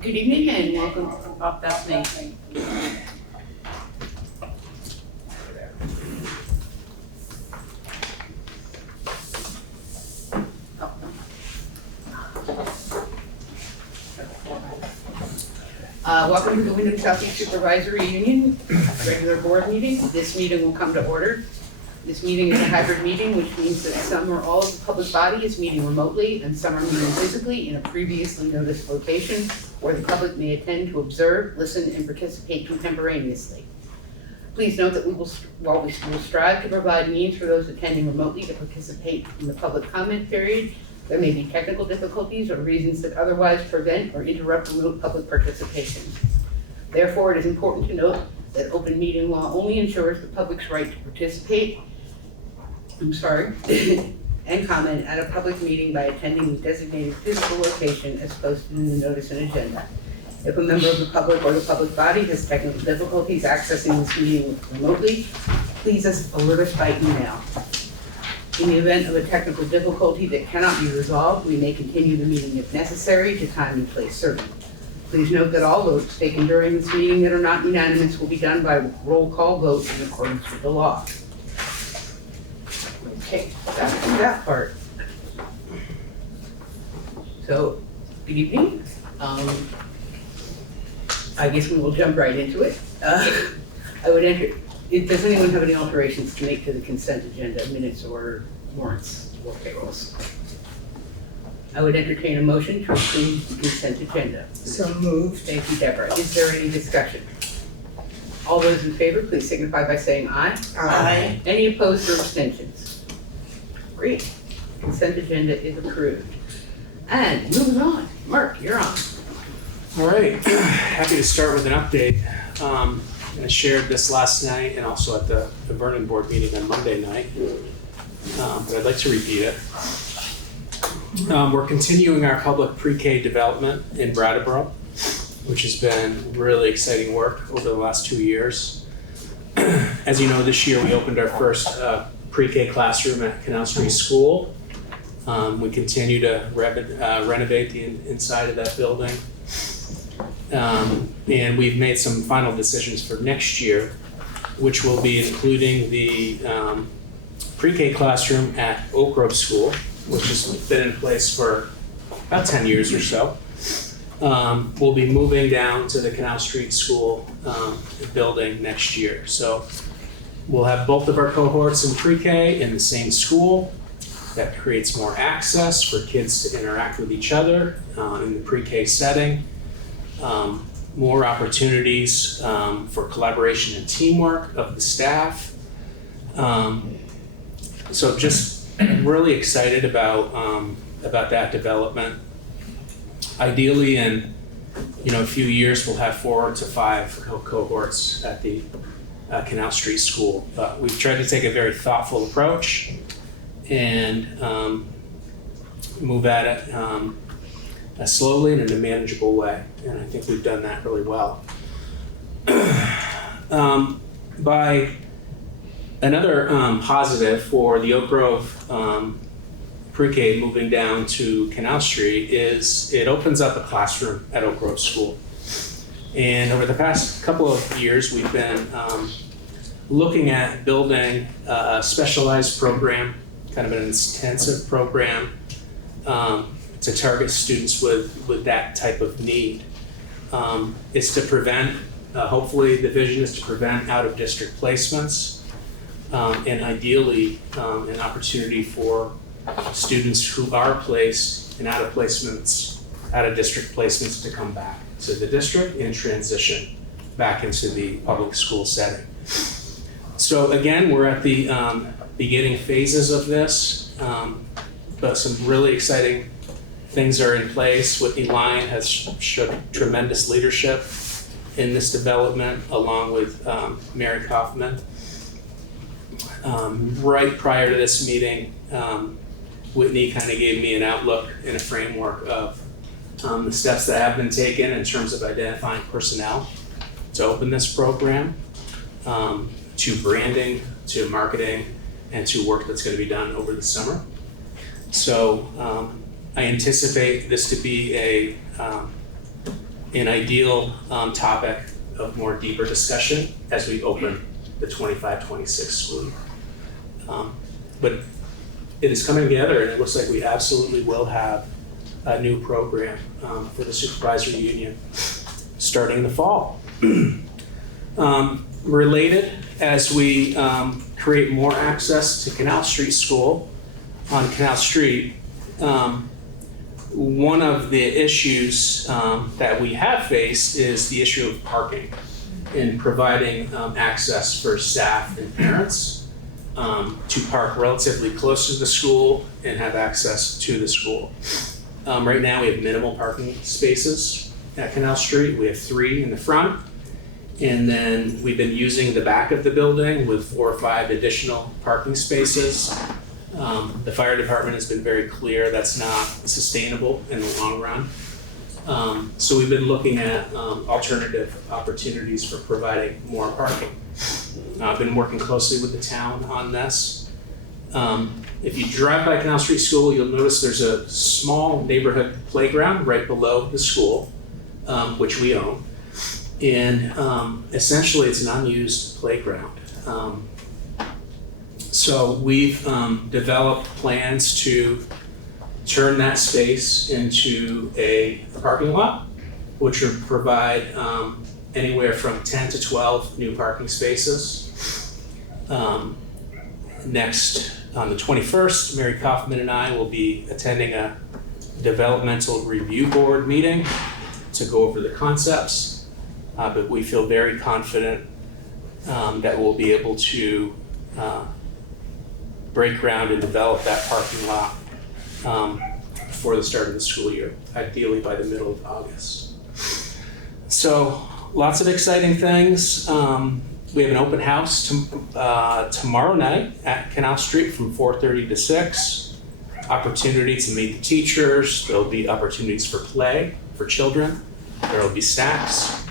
Good evening and welcome. Oh, that's me. Welcome to the Windham Supervisory Union regular board meeting. This meeting will come to order. This meeting is a hybrid meeting, which means that some or all of the public body is meeting remotely and some are meeting physically in a previously noticed location where the public may attend to observe, listen, and participate contemporaneously. Please note that we will strive to provide means for those attending remotely to participate in the public comment period. There may be technical difficulties or reasons that otherwise prevent or interrupt remote public participation. Therefore, it is important to note that open meeting law only ensures the public's right to participate and comment at a public meeting by attending the designated physical location as posted in the notice and agenda. If a member of the public or the public body has technical difficulties accessing this meeting remotely, please alert us by email. In the event of a technical difficulty that cannot be resolved, we may continue the meeting if necessary to time and place certain. Please note that all votes taken during this meeting that are not unanimous will be done by roll call vote in accordance with the law. Okay, that's that part. So, good evening. I guess we will jump right into it. Does anyone have any alterations to make to the consent agenda, minutes or warrants or payrolls? I would entertain a motion to approve the consent agenda. So moved. Thank you, Deborah. Is there any discussion? All those in favor, please signify by saying aye. Aye. Any opposed or abstentions? Great. Consent agenda is approved. And moving on, Mark, you're on. All right, happy to start with an update. I shared this last night and also at the Vernon board meeting on Monday night, but I'd like to repeat it. We're continuing our public pre-K development in Brattleboro, which has been really exciting work over the last 2 years. As you know, this year we opened our first pre-K classroom at Canal Street School. We continue to renovate the inside of that building. And we've made some final decisions for next year, which will be including the pre-K classroom at Oak Grove School, which has been in place for about 10 years or so. We'll be moving down to the Canal Street School building next year. So we'll have both of our cohorts in pre-K in the same school. That creates more access for kids to interact with each other in the pre-K setting. More opportunities for collaboration and teamwork of the staff. So just really excited about that development. Ideally, in a few years, we'll have 4 to 5 cohorts at the Canal Street School. We've tried to take a very thoughtful approach and move at it slowly and in a manageable way, and I think we've done that really well. By another positive for the Oak Grove pre-K moving down to Canal Street is it opens up a classroom at Oak Grove School. And over the past couple of years, we've been looking at building a specialized program, kind of an intensive program to target students with that type of need. It's to prevent, hopefully the vision is to prevent out-of-district placements, and ideally an opportunity for students who are placed in out-of-district placements to come back to the district and transition back into the public school setting. So again, we're at the beginning phases of this, but some really exciting things are in place. Whitney Lyon has shown tremendous leadership in this development, along with Mary Kaufman. Right prior to this meeting, Whitney kind of gave me an outlook and a framework of the steps that have been taken in terms of identifying personnel to open this program, to branding, to marketing, and to work that's going to be done over the summer. So I anticipate this to be a an ideal topic of more deeper discussion as we open the 25-26 school year. But it is coming together, and it looks like we absolutely will have a new program for the supervisory union starting in the fall. Related, as we create more access to Canal Street School on Canal Street, one of the issues that we have faced is the issue of parking and providing access for staff and parents to park relatively close to the school and have access to the school. Right now we have minimal parking spaces at Canal Street. We have 3 in the front, and then we've been using the back of the building with 4 or 5 additional parking spaces. The fire department has been very clear that's not sustainable in the long run. So we've been looking at alternative opportunities for providing more parking. I've been working closely with the town on this. If you drive by Canal Street School, you'll notice there's a small neighborhood playground right below the school, which we own. And essentially it's an unused playground. So we've developed plans to turn that space into a parking lot, which would provide anywhere from 10 to 12 new parking spaces. Next, on the 21st, Mary Kaufman and I will be attending a developmental review board meeting to go over the concepts, but we feel very confident that we'll be able to break ground and develop that parking lot before the start of the school year, ideally by the middle of August. So lots of exciting things. We have an open house tomorrow night at Canal Street from 4:30 to 6. Opportunity to meet the teachers. There'll be opportunities for play for children. There will be snacks.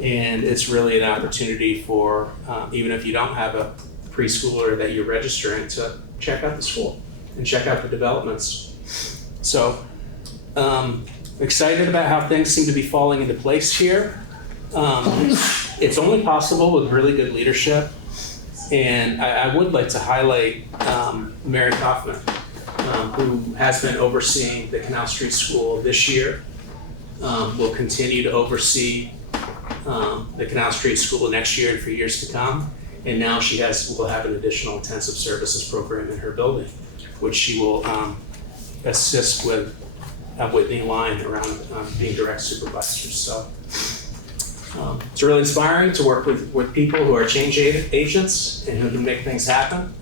And it's really an opportunity for, even if you don't have a preschooler that you're registering, to check out the school and check out the developments. So excited about how things seem to be falling into place here. It's only possible with really good leadership, and I would like to highlight Mary Kaufman, who has been overseeing the Canal Street School this year, will continue to oversee the Canal Street School next year and for years to come, and now will have an additional intensive services program in her building, which she will assist with Whitney Line around being direct supervisors. So it's really inspiring to work with people who are change agents and who can make things happen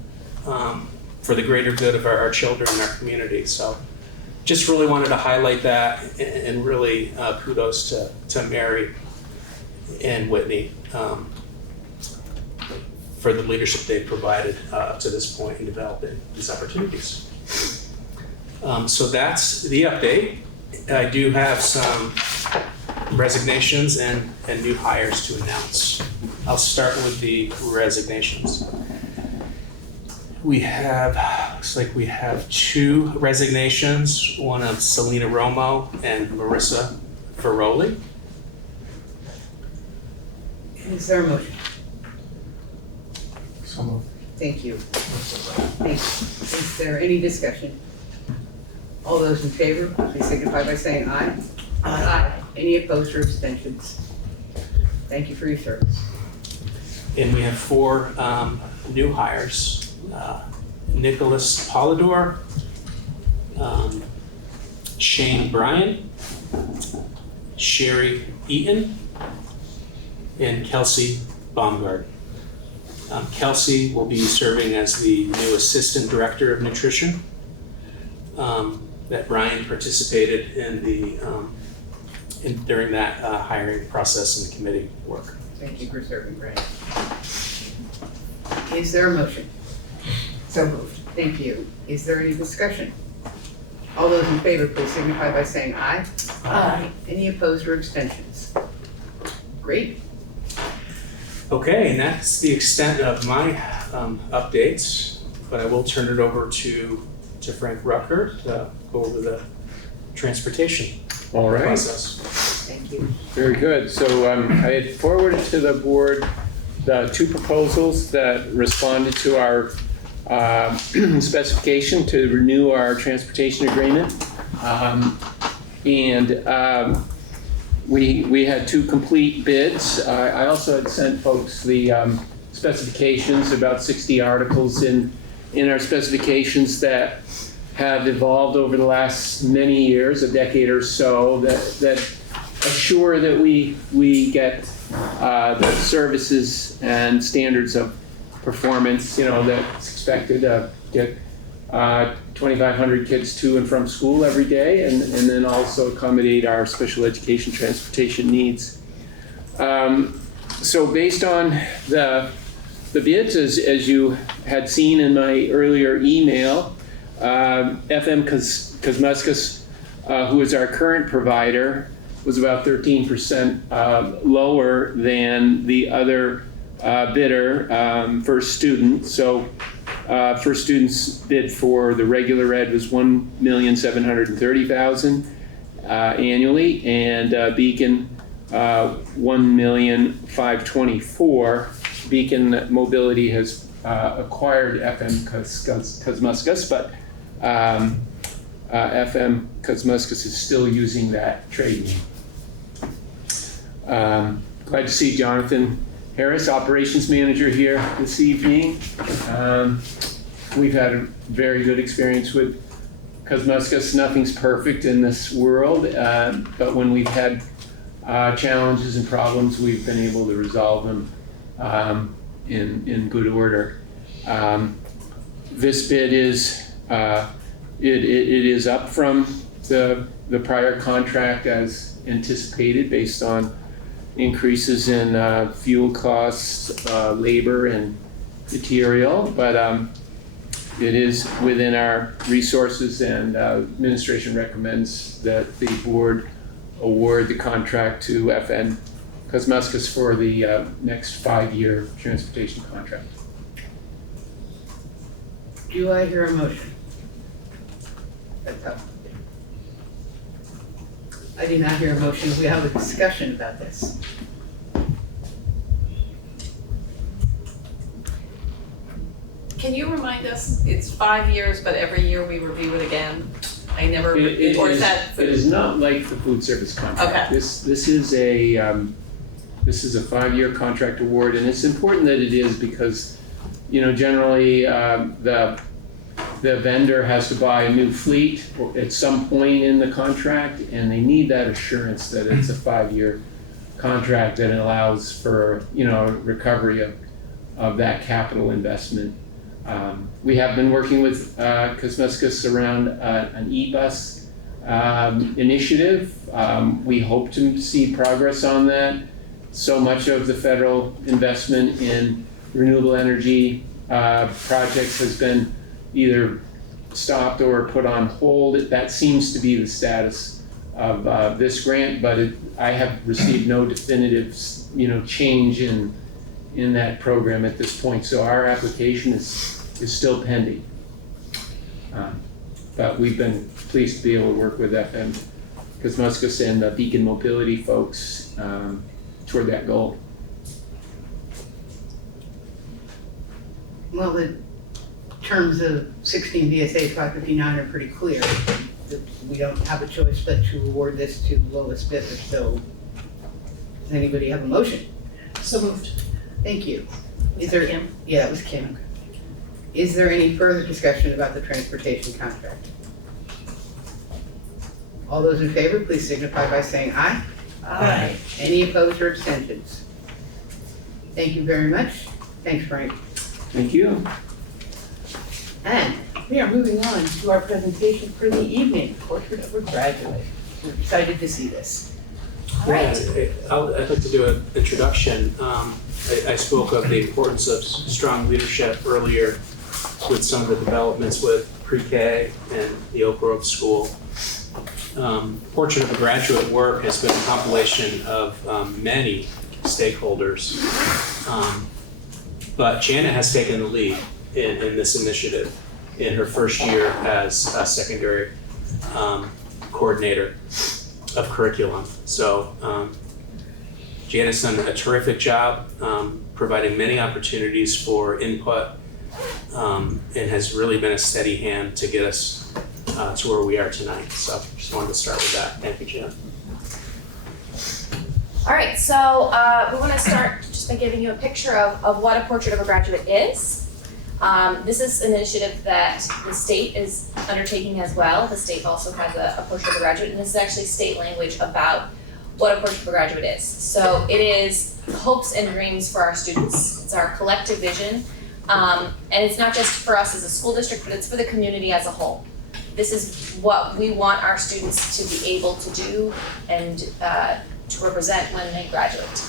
for the greater good of our children and our community. So just really wanted to highlight that, and really kudos to Mary and Whitney for the leadership they've provided up to this point in developing these opportunities. So that's the update. I do have some resignations and new hires to announce. I'll start with the resignations. Looks like we have 2 resignations, one of Selena Romo and Marissa Ferroli. Is there a motion? So moved. Thank you. Thank you. Is there any discussion? All those in favor, please signify by saying aye. Aye. Any opposed or abstentions? Thank you for your service. And we have 4 new hires. Nicholas Polidor, Shane Bryan, Sherry Eaton, and Kelsey Baumgart. Kelsey will be serving as the new Assistant Director of Nutrition. That Brian participated in during that hiring process and the committee work. Thank you for serving, Brian. Is there a motion? So moved. Thank you. Is there any discussion? All those in favor, please signify by saying aye. Aye. Any opposed or abstentions? Great. Okay, and that's the extent of my updates, but I will turn it over to Frank Rucker to go over the transportation All right. process. Thank you. Very good. So I had forwarded to the board the two proposals that responded to our specification to renew our transportation agreement. We had two complete bids. I also had sent folks the specifications, about 60 articles in our specifications that have evolved over the last many years, a decade or so, that assure that we get the services and standards of performance, that's expected to get 2,500 kids to and from school every day, and then also accommodate our special education transportation needs. So based on the bids, as you had seen in my earlier email, FM Kosmuskas, who is our current provider, was about 13% lower than the other bidder, First Student. So First Student's bid for the regular ed was $1,730,000 annually, and Beacon $1,524,000. Beacon Mobility has acquired FM Kosmuskas, but FM Kosmuskas is still using that trade name. Glad to see Jonathan Harris, Operations Manager, here this evening. We've had a very good experience with Kosmuskas. Nothing's perfect in this world, but when we've had challenges and problems, we've been able to resolve them in good order. This bid is it is up from the prior contract as anticipated, based on increases in fuel costs, labor, and material, but it is within our resources, and administration recommends that the board award the contract to FN Kosmuskas for the next 5-year transportation contract. Do I hear a motion? That's up. I do not hear a motion. We have a discussion about this. Can you remind us, it's 5 years, but every year we review it again? I never, or is that? It is not like the food service contract. Okay. This is a 5-year contract award, and it's important that it is because, generally the vendor has to buy a new fleet at some point in the contract, and they need that assurance that it's a 5-year contract that allows for, recovery of that capital investment. We have been working with Kosmuskas around an e-bus initiative. We hope to see progress on that. So much of the federal investment in renewable energy projects has been either stopped or put on hold. That seems to be the status of this grant, but I have received no definitive, change in that program at this point. So our application is still pending. But we've been pleased to be able to work with FM Kosmuskas and the Beacon Mobility folks toward that goal. Well, the terms of 16 VSA 559 are pretty clear. We don't have a choice but to award this to lowest bidder. So does anybody have a motion? So moved. Thank you. Is there Kim? Yeah, that was Kim. Is there any further discussion about the transportation contract? All those in favor, please signify by saying aye. Aye. Any opposed or abstentions? Thank you very much. Thanks, Frank. Thank you. And we are moving on to our presentation for the evening, Portrait of a Graduate. We're excited to see this. All right. I'd like to do an introduction. I spoke of the importance of strong leadership earlier with some of the developments with pre-K and the Oak Grove School. Portrait of a Graduate work has been a compilation of many stakeholders, but Janet has taken the lead in this initiative in her first year as a secondary coordinator. of curriculum. So Janice done a terrific job providing many opportunities for input and has really been a steady hand to get us to where we are tonight. So just wanted to start with that. Thank you, Jan. All right, so we want to start just by giving you a picture of what a portrait of a graduate is. This is an initiative that the state is undertaking as well. The state also has a portrait of a graduate, and this is actually state language about what a portrait of a graduate is. So it is hopes and dreams for our students. It's our collective vision, and it's not just for us as a school district, but it's for the community as a whole. This is what we want our students to be able to do and to represent when they graduate.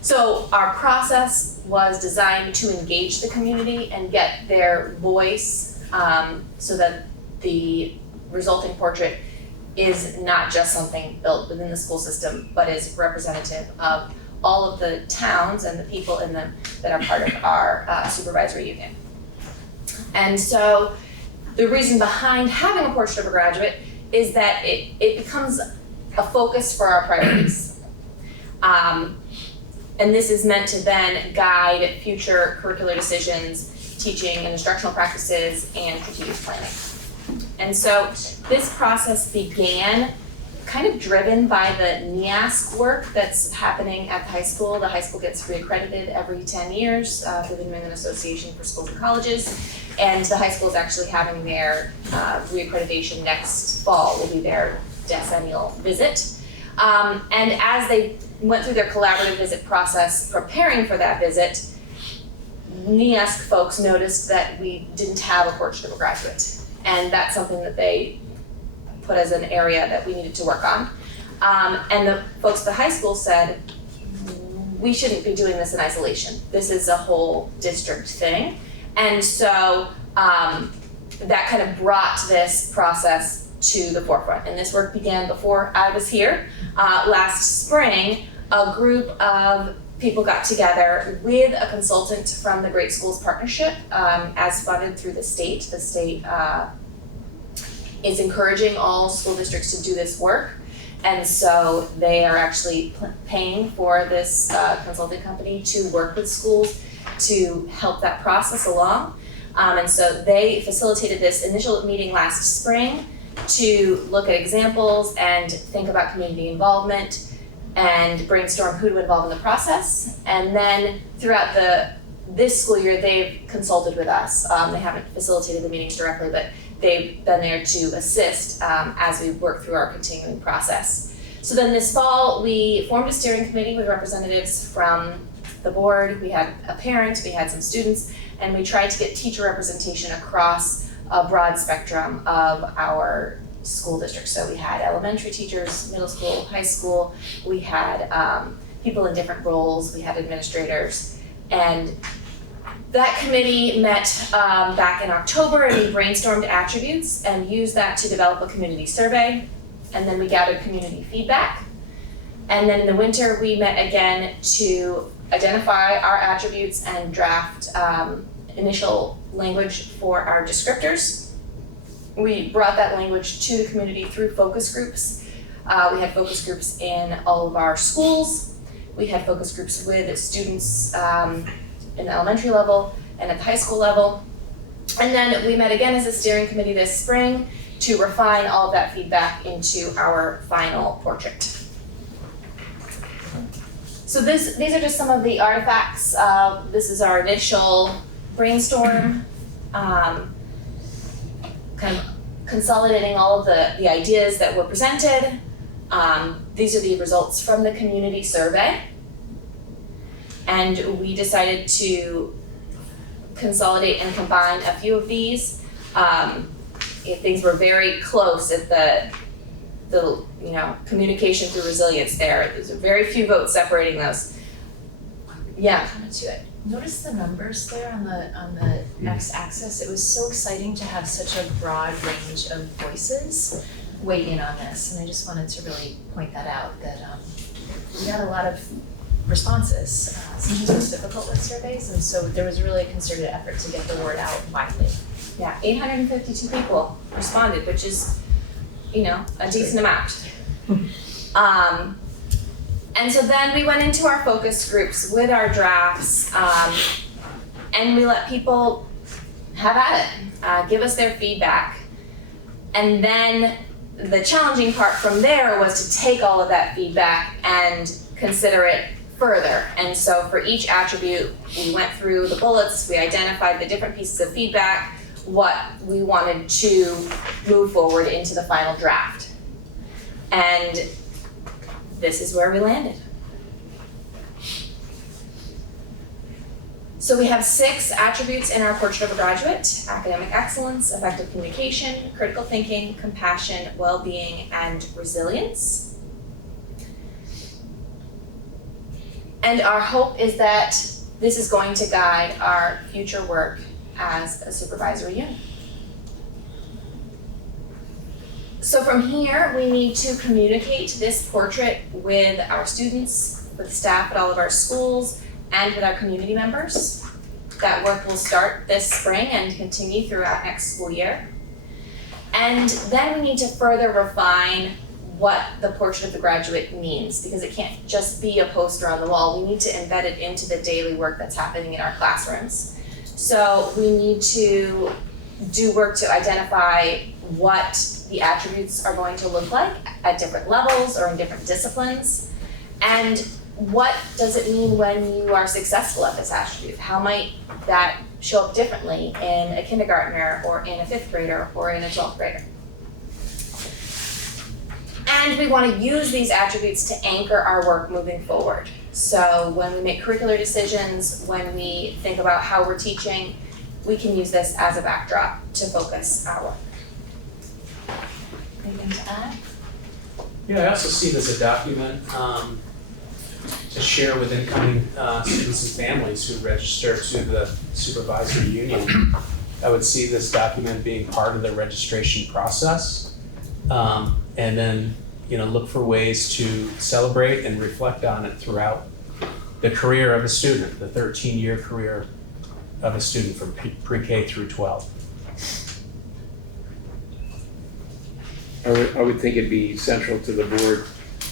So our process was designed to engage the community and get their voice so that the resulting portrait is not just something built within the school system, but is representative of all of the towns and the people in them that are part of our supervisory union. And so the reason behind having a portrait of a graduate is that it becomes a focus for our priorities. And this is meant to then guide future curricular decisions, teaching and instructional practices, and strategic planning. And so this process began kind of driven by the NEASC work that's happening at the high school. The high school gets reaccredited every 10 years through the New England Association for Schools and Colleges. And the high school is actually having their reaccreditation next fall, will be their decennial visit. And as they went through their collaborative visit process preparing for that visit, NEASC folks noticed that we didn't have a portrait of a graduate. And that's something that they put as an area that we needed to work on. And the folks at the high school said, we shouldn't be doing this in isolation. This is a whole district thing. And so that kind of brought this process to the forefront. And this work began before I was here. Last spring, a group of people got together with a consultant from the Great Schools Partnership as funded through the state. The state is encouraging all school districts to do this work. And so they are actually paying for this consulting company to work with schools to help that process along. And so they facilitated this initial meeting last spring to look at examples and think about community involvement and brainstorm who to involve in the process. And then throughout this school year, they've consulted with us. They haven't facilitated the meetings directly, but they've been there to assist as we work through our continuing process. So then this fall, we formed a steering committee with representatives from the board. We had a parent, we had some students, and we tried to get teacher representation across a broad spectrum of our school district. So we had elementary teachers, middle school, high school, we had people in different roles, we had administrators, and that committee met back in October, and we brainstormed attributes and used that to develop a community survey, and then we gathered community feedback. And then in the winter, we met again to identify our attributes and draft initial language for our descriptors. We brought that language to the community through focus groups. We had focus groups in all of our schools. We had focus groups with students in the elementary level and at the high school level. And then we met again as a steering committee this spring to refine all of that feedback into our final portrait. So these are just some of the artifacts. This is our initial brainstorm, kind of consolidating all of the ideas that were presented. These are the results from the community survey. And we decided to consolidate and combine a few of these. Things were very close at the communication through resilience there. There's very few votes separating those. Yeah. Comment to it. Notice the numbers there on the x-axis. It was so exciting to have such a broad range of voices weigh in on this, and I just wanted to really point that out, that we got a lot of responses. Sometimes it's difficult with surveys, and so there was really a concerted effort to get the word out widely. Yeah, 852 people responded, which is a decent amount. And so then we went into our focus groups with our drafts, and we let people have at it, give us their feedback. And then the challenging part from there was to take all of that feedback and consider it further. And so for each attribute, we went through the bullets, we identified the different pieces of feedback, what we wanted to move forward into the final draft. And this is where we landed. So we have 6 attributes in our portrait of a graduate: academic excellence, effective communication, critical thinking, compassion, well-being, and resilience. And our hope is that this is going to guide our future work as a supervisory unit. So from here, we need to communicate this portrait with our students, with staff at all of our schools, and with our community members. That work will start this spring and continue throughout next school year. And then we need to further refine what the portrait of the graduate means, because it can't just be a poster on the wall. We need to embed it into the daily work that's happening in our classrooms. So we need to do work to identify what the attributes are going to look like at different levels or in different disciplines, and what does it mean when you are successful at this attribute? How might that show up differently in a kindergartner or in a 5th grader or in a 12th grader? And we want to use these attributes to anchor our work moving forward. So when we make curricular decisions, when we think about how we're teaching, we can use this as a backdrop to focus our work. Anything to add? Yeah, I also see it as a document to share with incoming students and families who register to the supervisory union. I would see this document being part of the registration process, and then look for ways to celebrate and reflect on it throughout the career of a student, the 13-year career of a student from pre-K through 12. I would think it'd be central to the board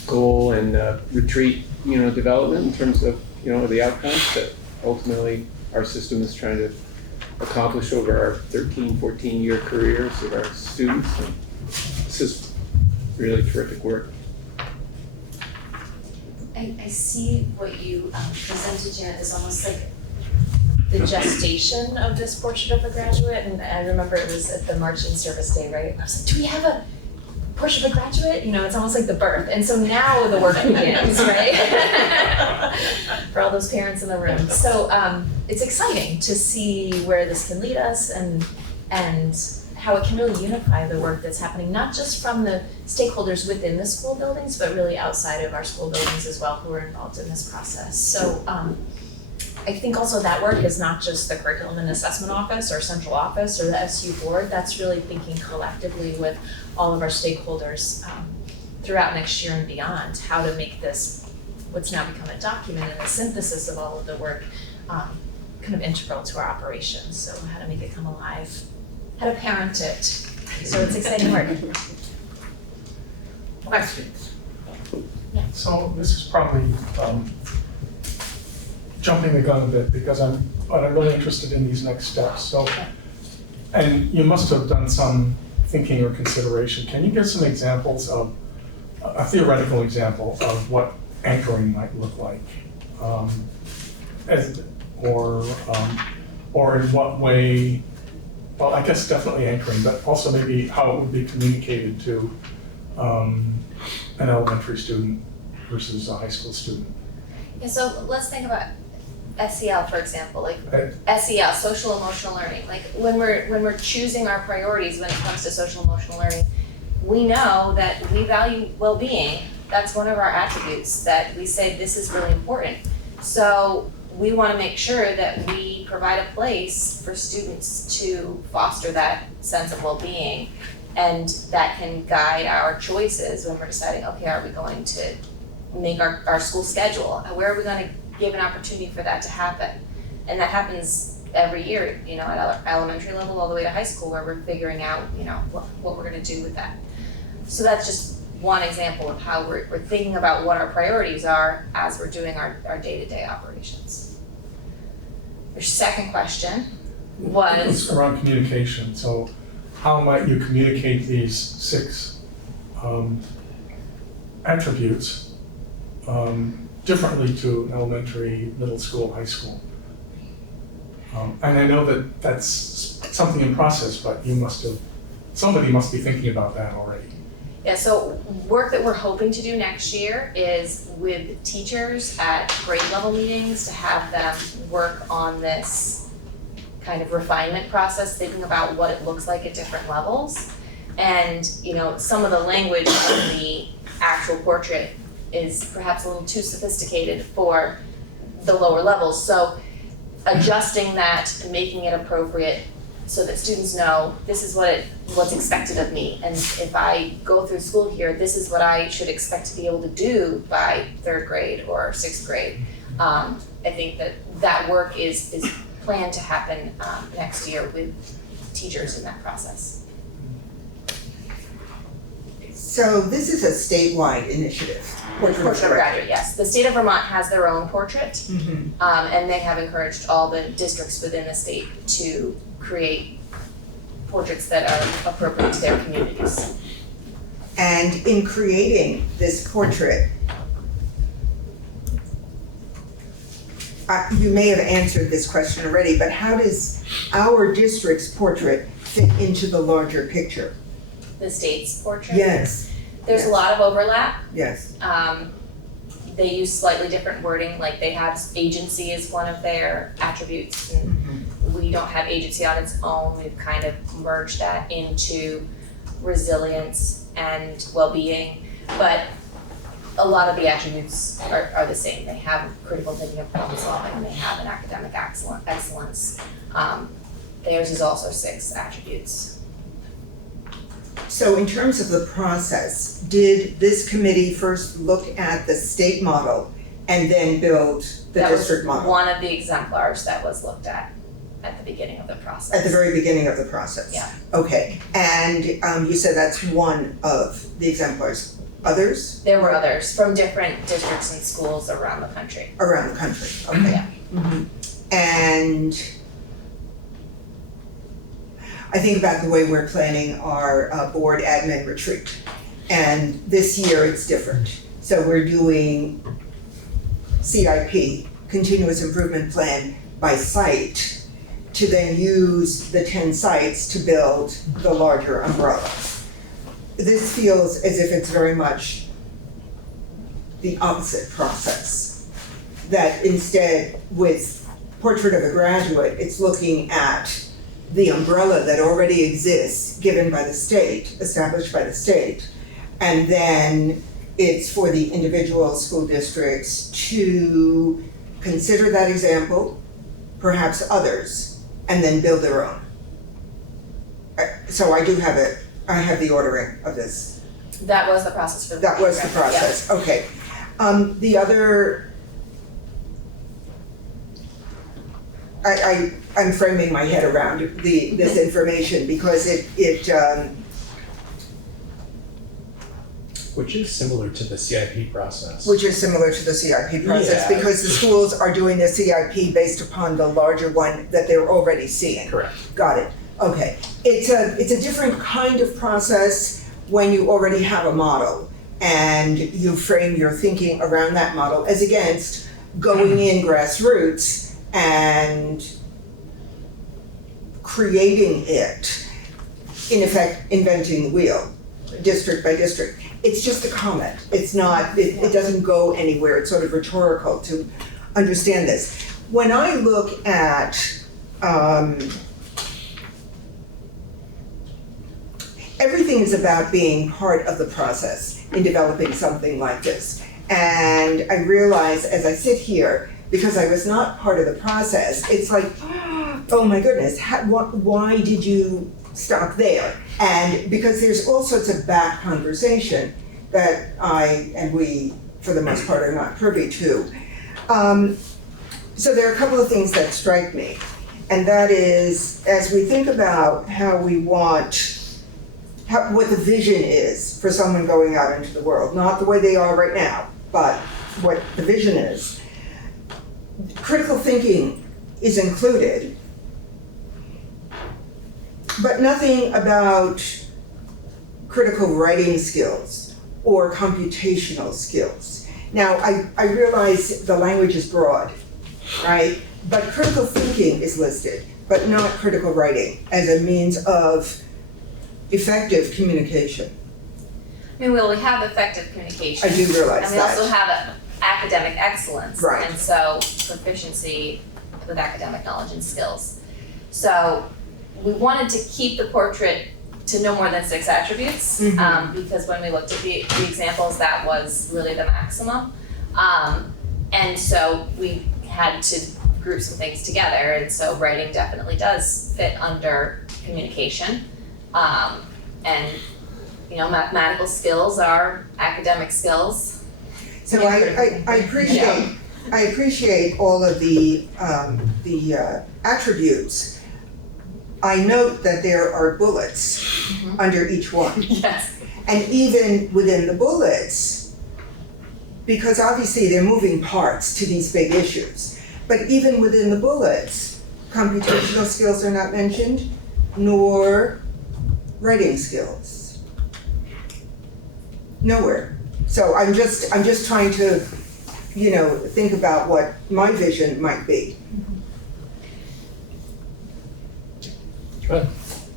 goal and retreat, development in terms of, the outcomes that ultimately our system is trying to accomplish over our 13, 14-year careers of our students. And this is really terrific work. I see what you presented, Janet, as almost like the gestation of this portrait of a graduate, and I remember it was at the March in Service Day, right? I was like, do we have a portrait of a graduate? It's almost like the birth. And so now the work begins, right? For all those parents in the room. So it's exciting to see where this can lead us and how it can really unify the work that's happening, not just from the stakeholders within the school buildings, but really outside of our school buildings as well who are involved in this process. So I think also that work is not just the curriculum and assessment office or central office or the SU board. That's really thinking collectively with all of our stakeholders throughout next year and beyond, how to make this what's now become a document and a synthesis of all of the work kind of integral to our operations. So how to make it come alive, how to parent it. So it's exciting work. Questions? So this is probably jumping the gun a bit because I'm really interested in these next steps. So, and you must have done some thinking or consideration. Can you give some examples of a theoretical example of what anchoring might look like, or in what way? Well, I guess definitely anchoring, but also maybe how it would be communicated to an elementary student versus a high school student. Yeah, so let's think about SEL, for example, like SEL, social emotional learning. Like when we're choosing our priorities when it comes to social emotional learning, we know that we value well-being. That's one of our attributes that we say this is really important. So we want to make sure that we provide a place for students to foster that sense of well-being, and that can guide our choices when we're deciding, okay, are we going to make our school schedule? Where are we going to give an opportunity for that to happen? And that happens every year, at our elementary level all the way to high school, where we're figuring out, what we're going to do with that. So that's just one example of how we're thinking about what our priorities are as we're doing our day-to-day operations. Your second question was, It's around communication. So how might you communicate these 6 attributes differently to elementary, middle school, high school? And I know that that's something in process, but somebody must be thinking about that already. yeah, so work that we're hoping to do next year is with teachers at grade level meetings to have them work on this kind of refinement process, thinking about what it looks like at different levels. And, you know, some of the language in the actual portrait is perhaps a little too sophisticated for the lower levels. So adjusting that and making it appropriate so that students know this is what's expected of me. And if I go through school here, this is what I should expect to be able to do by 3rd grade or 6th grade. I think that work is planned to happen next year with teachers in that process. So this is a statewide initiative. Portrait of Graduate, yes. The state of Vermont has their own portrait, Mhm. and they have encouraged all the districts within the state to create portraits that are appropriate to their communities. And in creating this portrait, you may have answered this question already, but how does our district's portrait fit into the larger picture? The state's portrait. Yes, There's a lot of overlap. yes. They use slightly different wording, like they have agency as one of their attributes, and we don't have agency on its own. We've kind of merged that into resilience and well-being, but a lot of the attributes are the same. They have critical thinking and problem solving, they have an academic excellence. Theirs is also 6 attributes. So in terms of the process, did this committee first look at the state model and then build the district That was model? one of the exemplars that was looked at the beginning of the process. At the very beginning of the process? Yeah. Okay, and you said that's one of the exemplars. Others? There were others from different districts and schools around the country. Around the country, okay. Yeah. Mhm. And I think about the way we're planning our board admin retreat. And this year it's different. So we're doing CIP, Continuous Improvement Plan, by site to then use the 10 sites to build the larger umbrella. This feels as if it's very much the opposite process. That instead with Portrait of a Graduate, it's looking at the umbrella that already exists, given by the state, established by the state, and then it's for the individual school districts to consider that example, perhaps others, and then build their own. So I have the ordering of this. That was the process for the That was the program, yeah. process, okay. The other, I'm framing my head around this information because it Which is similar to the CIP process. which is similar to the CIP process, Yeah. because the schools are doing the CIP based upon the larger one that they're already seeing. Correct. Got it, okay. It's a different kind of process when you already have a model and you frame your thinking around that model as against going in grassroots and creating it, in effect inventing the wheel, district by district. It's just a comment. It's not, it doesn't go anywhere. It's sort of rhetorical to understand this. When I look at everything is about being part of the process in developing something like this. And I realize as I sit here, because I was not part of the process, it's like, oh my goodness, why did you stop there? And because there's all sorts of back conversation that I and we, for the most part, are not privy to. So there are a couple of things that strike me. And that is, as we think about how we want what the vision is for someone going out into the world, not the way they are right now, but what the vision is. Critical thinking is included, but nothing about critical writing skills or computational skills. Now, I realize the language is broad, right? But critical thinking is listed, but not critical writing as a means of effective communication. I mean, we have effective communication. I do realize And we that. also have academic excellence. Right. And so proficiency with academic knowledge and skills. So we wanted to keep the portrait to no more than 6 attributes, because when we looked at the examples, that was really the maximum. And so we had to group some things together, and so writing definitely does fit under communication. And mathematical skills are academic skills. So I appreciate all of the attributes. I note that there are bullets under each one. Yes. And even within the bullets, because obviously they're moving parts to these big issues, but even within the bullets, computational skills are not mentioned, nor writing skills. Nowhere. So I'm just trying to, think about what my vision might be.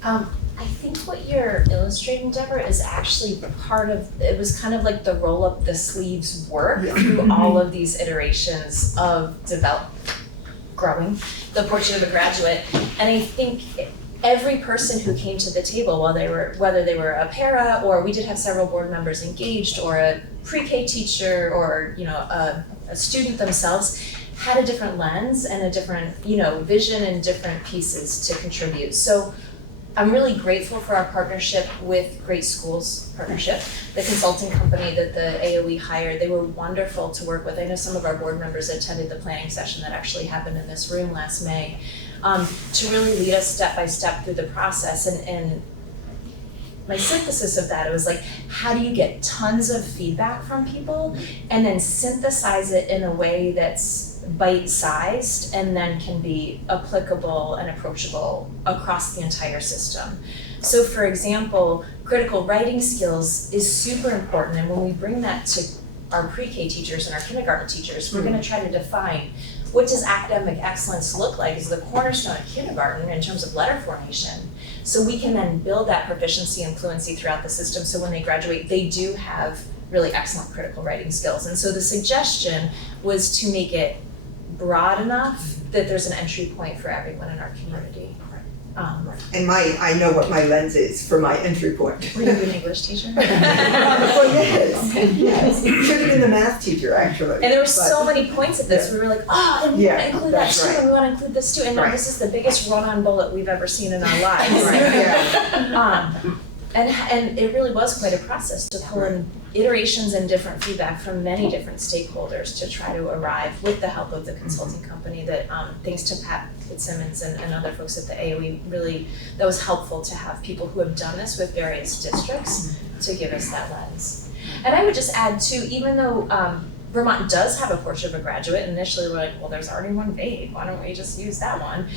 I think what you're illustrating, Deborah, is actually part of, it was kind of like the roll up the sleeves work through all of these iterations of growing the portrait of a graduate. And I think every person who came to the table, whether they were a para, or we did have several board members engaged, or a pre-K teacher, or a student themselves, had a different lens and a different vision and different pieces to contribute. So I'm really grateful for our partnership with Great Schools Partnership, the consulting company that the AOE hired. They were wonderful to work with. I know some of our board members attended the planning session that actually happened in this room last May, to really lead us step by step through the process. And my synthesis of that, it was like, how do you get tons of feedback from people and then synthesize it in a way that's bite-sized and then can be applicable and approachable across the entire system. So for example, critical writing skills is super important, and when we bring that to our pre-K teachers and our kindergarten teachers, we're gonna try to define what does academic excellence look like as the cornerstone of kindergarten in terms of letter formation. So we can then build that proficiency and fluency throughout the system, so when they graduate, they do have really excellent critical writing skills. And so the suggestion was to make it broad enough that there's an entry point for everyone in our community. And I know what my lens is for my entry point. Were you an English teacher? Well, yes. Should have been the math teacher, actually. And there were so many points of this. We were like, and we want to include that that's too, right. and we want to include this too. And now this is the biggest run-on bullet we've ever seen in our lives. And it really was quite a process to pull in iterations and different feedback from many different stakeholders to try to arrive, with the help of the consulting company, that thanks to Pat Fitzsimmons and other folks at the AOE, really, that was helpful to have people who have done this with various districts to give us that lens. And I would just add too, even though Vermont does have a portrait of a graduate, initially we're like, well, there's already one made, why don't we just use that one?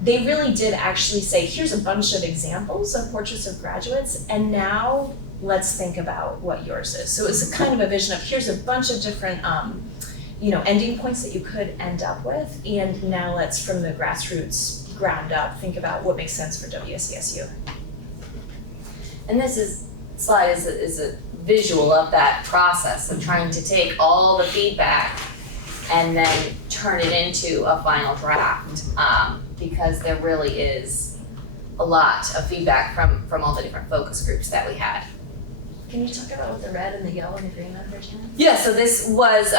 They really did actually say, here's a bunch of examples of portraits of graduates, and now let's think about what yours is. So it's a kind of a vision of, here's a bunch of different ending points that you could end up with, and now let's, from the grassroots ground up, think about what makes sense for WSCSU. And this slide is a visual of that process of trying to take all the feedback and then turn it into a final draft, because there really is a lot of feedback from all the different focus groups that we had. Can you talk about what the red and the yellow and the green numbers are? Yeah, so this was,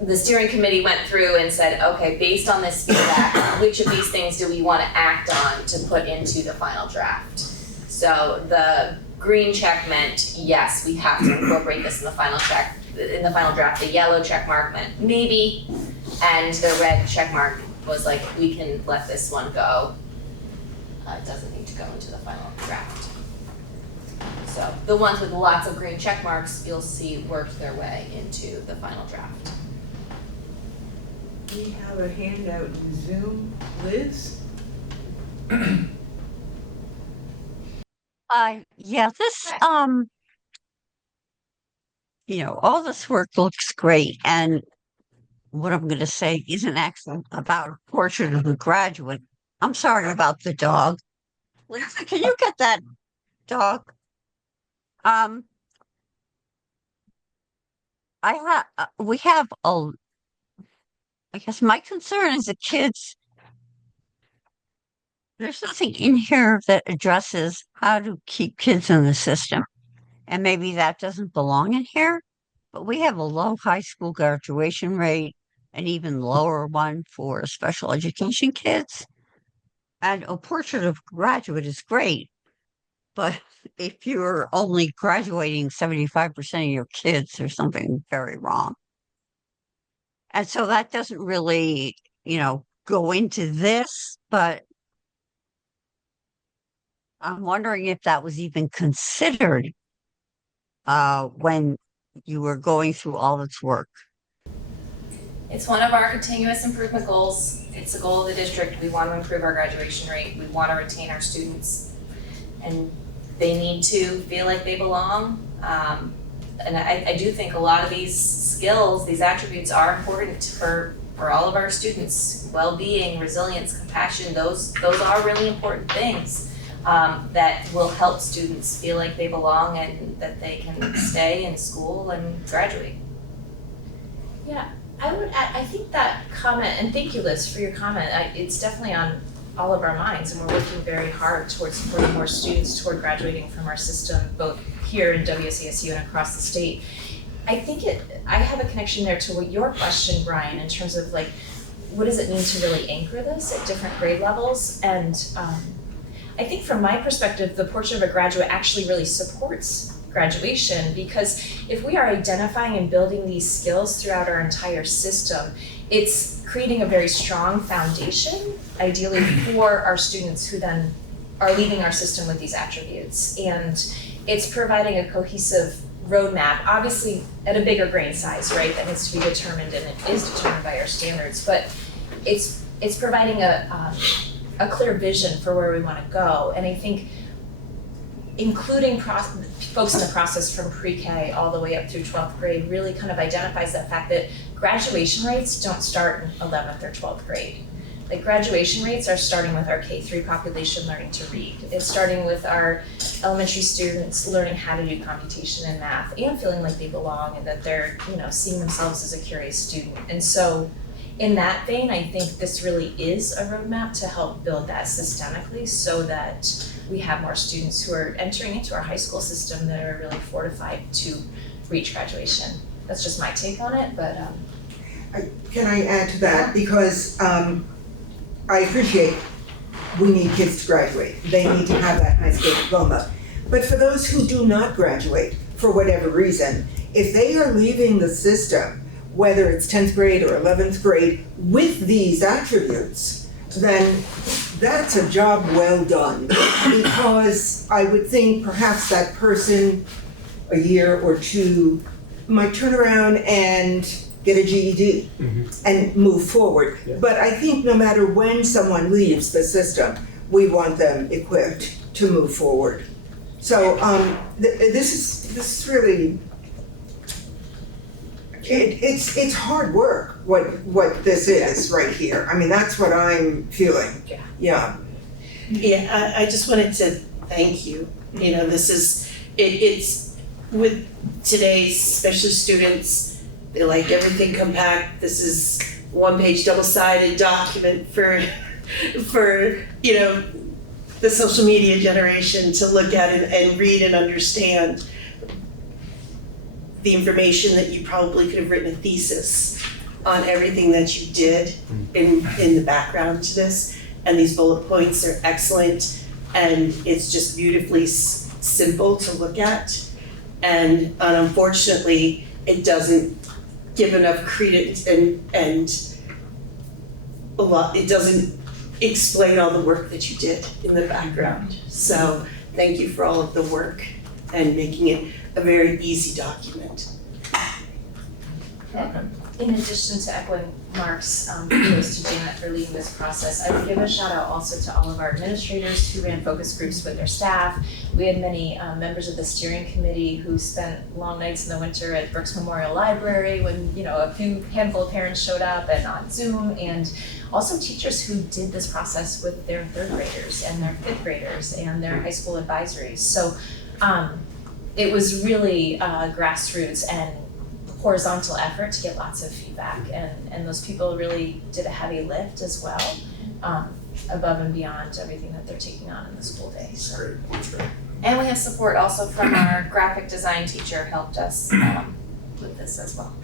the steering committee went through and said, okay, based on this feedback, which of these things do we want to act on to put into the final draft? So the green check meant, yes, we have to incorporate this in the final draft. The yellow check mark meant maybe, and the red check mark was like, we can let this one go. it doesn't need to go into the final draft. So the ones with lots of green check marks, you'll see worked their way into the final draft. We have a handout in Zoom. Liz? Yeah, this, all this work looks great, and what I'm gonna say isn't actually about a portrait of a graduate. I'm sorry about the dog. Lisa, can you get that dog? Um, we have I guess my concern is the kids. There's nothing in here that addresses how to keep kids in the system. And maybe that doesn't belong in here, but we have a low high school graduation rate, an even lower one for special education kids. And a portrait of a graduate is great, but if you're only graduating 75% of your kids, there's something very wrong. And so that doesn't really, go into this, but I'm wondering if that was even considered when you were going through all this work. It's one of our continuous improvement goals. It's a goal of the district. We want to improve our graduation rate. We want to retain our students. And they need to feel like they belong. And I do think a lot of these skills, these attributes are important for all of our students. Well-being, resilience, compassion, those are really important things that will help students feel like they belong and that they can stay in school and graduate. Yeah, I would add, I think that comment, and thank you Liz for your comment, it's definitely on all of our minds, and we're working very hard towards supporting more students toward graduating from our system, both here in WCSU and across the state. I have a connection there to what your question, Brian, in terms of like, what does it mean to really anchor this at different grade levels? And I think from my perspective, the portrait of a graduate actually really supports graduation, because if we are identifying and building these skills throughout our entire system, it's creating a very strong foundation, ideally for our students who then are leaving our system with these attributes. And it's providing a cohesive roadmap, obviously at a bigger grain size, right, that needs to be determined, and it is determined by our standards, but it's providing a clear vision for where we want to go. And I think including folks in the process from pre-K all the way up through 12th grade really kind of identifies that fact that graduation rates don't start in 11th or 12th grade. Like graduation rates are starting with our K-3 population learning to read. It's starting with our elementary students learning how to do computation and math and feeling like they belong and that they're, seeing themselves as a curious student. And so in that vein, I think this really is a roadmap to help build that systemically so that we have more students who are entering into our high school system that are really fortified to reach graduation. That's just my take on it, but Can I add to that? Because I appreciate we need kids to graduate. They need to have that high school diploma. But for those who do not graduate, for whatever reason, if they are leaving the system, whether it's 10th grade or 11th grade, with these attributes, then that's a job well done. Because I would think perhaps that person, a year or two, might turn around and get a GED and move forward. Yeah. But I think no matter when someone leaves the system, we want them equipped to move forward. So this is really, it's hard work, what this is right here. I mean, that's what I'm feeling. Yeah. Yeah, I just wanted to thank you. It's with today's special students, they like everything compact. This is one-page double-sided document for the social media generation to look at and read and understand the information that you probably could have written a thesis on everything that you did in the background to this. And these bullet points are excellent, and it's just beautifully simple to look at. And unfortunately, it doesn't give enough credence and a lot. It doesn't explain all the work that you did in the background. So thank you for all of the work and making it a very easy document. In addition to echoing Mark's kudos to Janet for leading this process, I would give a shout out also to all of our administrators who ran focus groups with their staff. We had many members of the steering committee who spent long nights in the winter at Brooks Memorial Library when, you know, a handful of parents showed up and on Zoom, and also teachers who did this process with their third graders and their fifth graders and their high school advisories. So it was really grassroots and horizontal effort to get lots of feedback, and those people really did a heavy lift as well, above and beyond everything that they're taking on in the school day. So. And we have support also from our graphic design teacher, helped us with this as well.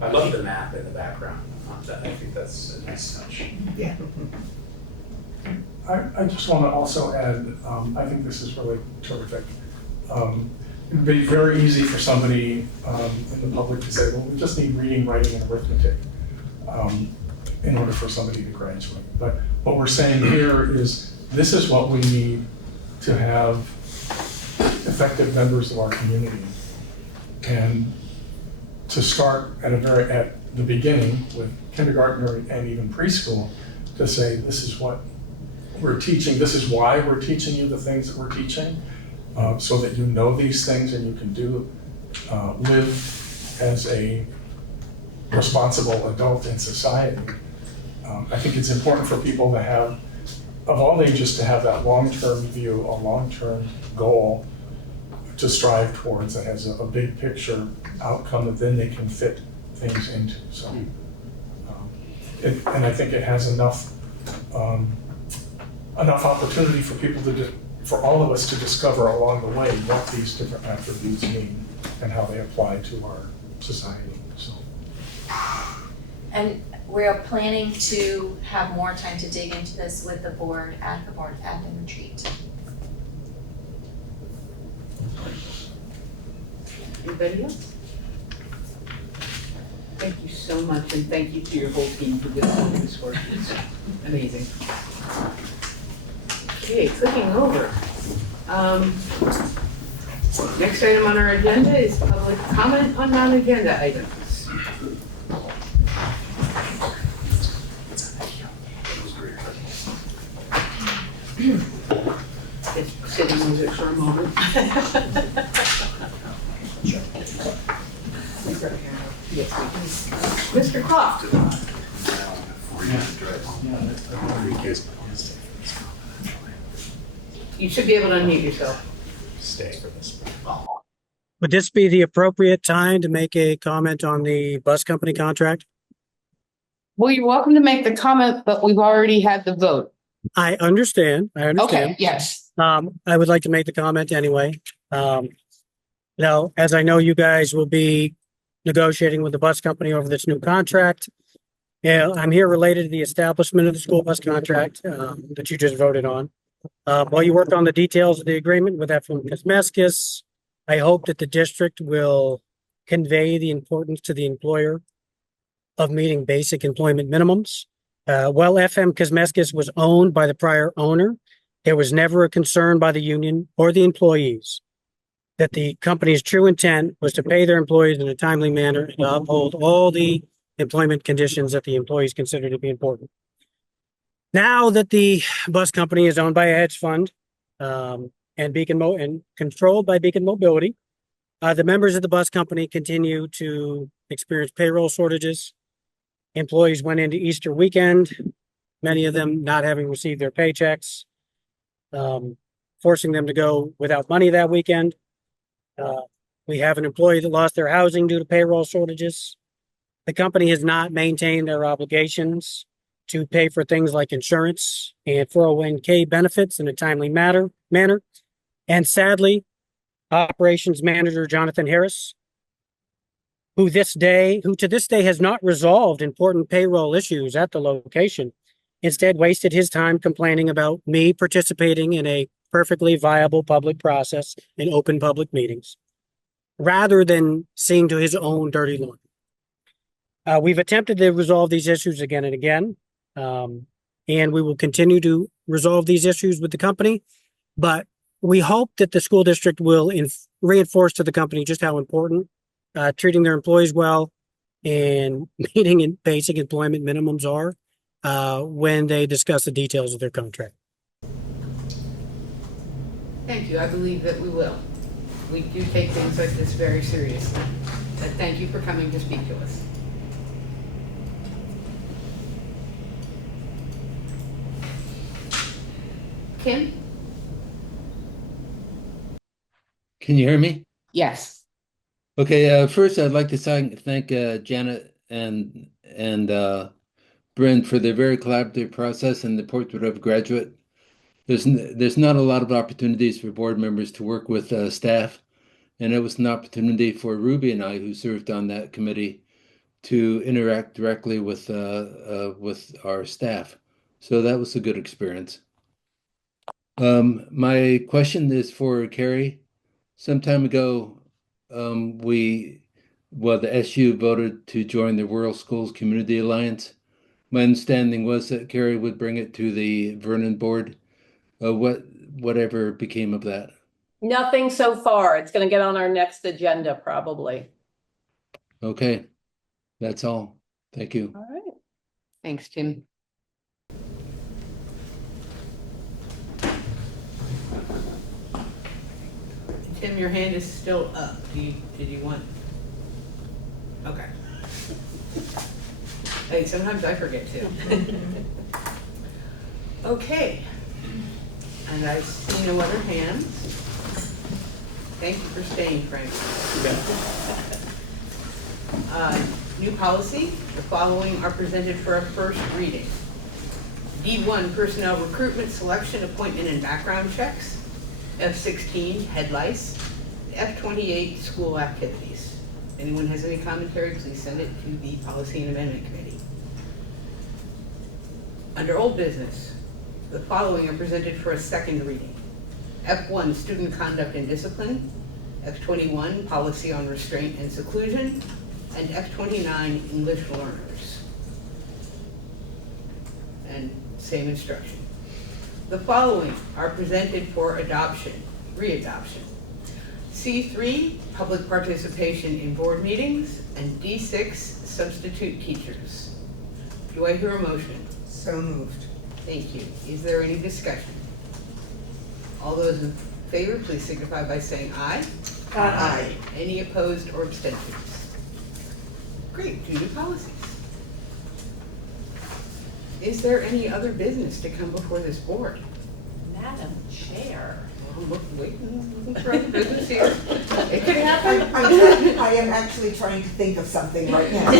I love the map in the background. I think that's a nice touch. Yeah. I just want to also add, I think this is really terrific. It'd be very easy for somebody in the public to say, well, we just need reading, writing, and arithmetic in order for somebody to graduate. But what we're saying here is, this is what we need to have effective members of our community. And to start at the beginning with kindergarten and even preschool, to say, this is what we're teaching, this is why we're teaching you the things that we're teaching, so that you know these things and you can live as a responsible adult in society. I think it's important for people to have, of all ages, to have that long-term view, a long-term goal to strive towards that has a big picture outcome that then they can fit things into. So, and I think it has enough opportunity for people for all of us to discover along the way what these different attributes mean and how they apply to our society. So. And we're planning to have more time to dig into this with the board at the board admin retreat. Anybody else? Thank you so much, and thank you to your whole team for doing this work. It's amazing. Okay, clicking over. Next item on our agenda is public comment on non-agenda items. Just sit and music for a moment. Mr. Croft. You should be able to unmute yourself. Stay for this. Would this be the appropriate time to make a comment on the bus company contract? Well, you're welcome to make the comment, but we've already had the vote. I understand. Okay, yes. I would like to make the comment anyway. Now, as I know, you guys will be negotiating with the bus company over this new contract. Yeah, I'm here related to the establishment of the school bus contract that you just voted on. While you work on the details of the agreement with FM Kosmeskis, I hope that the district will convey the importance to the employer of meeting basic employment minimums. While FM Kosmeskis was owned by the prior owner, there was never a concern by the union or the employees that the company's true intent was to pay their employees in a timely manner and uphold all the employment conditions that the employees consider to be important. Now that the bus company is owned by a hedge fund and controlled by Beacon Mobility, the members of the bus company continue to experience payroll shortages. Employees went into Easter weekend, many of them not having received their paychecks, forcing them to go without money that weekend. We have an employee that lost their housing due to payroll shortages. The company has not maintained their obligations to pay for things like insurance and 401k benefits in a timely manner. And sadly, operations manager Jonathan Harris, who to this day has not resolved important payroll issues at the location, instead wasted his time complaining about me participating in a perfectly viable public process in open public meetings, rather than seeing to his own dirty laundry. We've attempted to resolve these issues again and again. And we will continue to resolve these issues with the company. But we hope that the school district will reinforce to the company just how important treating their employees well and meeting basic employment minimums are when they discuss the details of their contract. Thank you, I believe that we will. We do take things like this very seriously. But thank you for coming to speak to us. Kim? Can you hear me? Yes. Okay, first I'd like to thank Janet and Bryn for their very collaborative process and the portrait of a graduate. There's not a lot of opportunities for board members to work with staff, and it was an opportunity for Ruby and I, who served on that committee, to interact directly with our staff. So that was a good experience. My question is for Carrie. Some time ago, the SU voted to join the Rural Schools Community Alliance. My understanding was that Carrie would bring it to the Vernon board. Whatever became of that? Nothing so far. It's gonna get on our next agenda probably. Okay, that's all. Thank you. All right. Thanks, Tim. Tim, your hand is still up. Did you want? Okay. Hey, sometimes I forget too. Okay. And I see no other hands. Thank you for staying, Frank. New policy, the following are presented for a first reading. D1, personnel recruitment, selection, appointment, and background checks. F16, head lice. F28, school activities. Anyone has any commentary, please send it to the Policy and Amendment Committee. Under old business, the following are presented for a second reading. F1, student conduct and discipline. F21, policy on restraint and seclusion. And F29, English learners. And same instruction. The following are presented for adoption, readoption. C3, public participation in board meetings, and D6, substitute teachers. Do I hear a motion? So moved. Thank you. Is there any discussion? All those in favor, please signify by saying aye. Aye. Any opposed or abstentions? Great, 2 new policies. Is there any other business to come before this board? Madam Chair. I'm looking for other business here. It could happen. I am actually trying to think of something right now.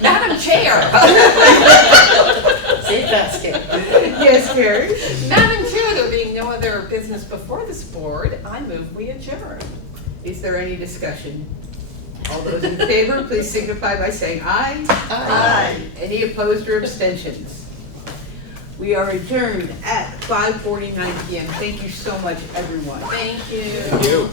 Madam Chair. Safe basket. Yes, Carrie? Madam Chair, there being no other business before this board, I move we adjourn. Is there any discussion? All those in favor, please signify by saying aye. Aye. Any opposed or abstentions? We are adjourned at 5:49 p.m. Thank you so much, everyone. Thank you. Thank you.